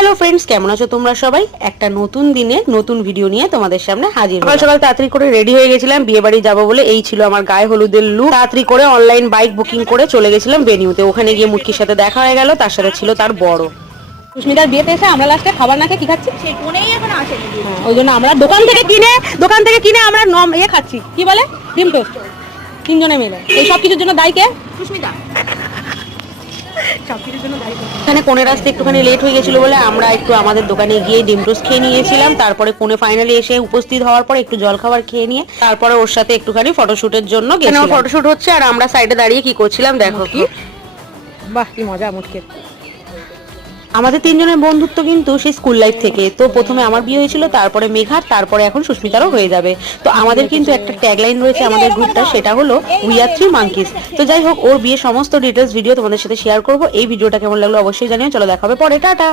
Hello friends, কেমন আছো তোমরা সবাই? একটা নতুন দিনে নতুন ভিডিও নিয়ে তোমাদের সামনে হাজির। সকাল সকাল তাড়াতাড়ি করে রেডি হয়ে গেছিলাম বিয়ে বাড়ি যাবো বলে। এই ছিল আমার গায়ে হলুদের লুক। তাড়াতাড়ি করে অনলাইন বাইক বুকিং করে চলে গেছিলাম ভেন্যুতে। ওখানে গিয়ে মুটকির সাথে দেখা হয়ে গেল, তার সাথে ছিল তার বড়। সুস্মিতার বিয়েতে এসে আমরা লাস্টে খাবার না খেয়ে কি খাচ্ছি? সেই ফোনেই এখন আসেনি। ওই জন্য আমরা দোকান থেকে কিনে আমরা খাচ্ছি, কি বলে, ডিম টোস্ট, তিনজনে মিলে। এই সব কিছুর জন্য দায়ী কে? সুস্মিতা। এখানে কোণের আসতে একটুখানি লেট হয়ে গেছিল বলে আমরা একটু আমাদের দোকানে গিয়ে ডিম টোস্ট খেয়ে নিয়েছিলাম। তারপরে কোণে ফাইনালি এসে উপস্থিত হওয়ার পর একটু জলখাবার খেয়ে নিয়ে তারপরে ওর সাথে একটুখানি ফটোশুটের জন্য গেছিলাম। ফটোশুট হচ্ছে আর আমরা সাইডে দাঁড়িয়ে কি করছিলাম দেখো। কি বাহ, কি মজা মুটকে। আমাদের তিনজনের বন্ধুত্ব কিন্তু সেই স্কুল লাইফ থেকে। তো প্রথমে আমার বিয়ে হয়েছিল, তারপরে মেঘার, তারপরে এখন সুস্মিতারও হয়ে যাবে। তো আমাদের কিন্তু একটা ট্যাগলাইন রয়েছে আমাদের গ্রুপটা, সেটা হলো উই আর থ্রি মাঙ্কিস। তো যাই হোক, ওর বিয়ে সমস্ত ডিটেলস ভিডিও তোমাদের সাথে শেয়ার করবো। এই ভিডিওটা কেমন লাগলো অবশ্যই জানিও। চলো দেখা হবে পরে, টাটা।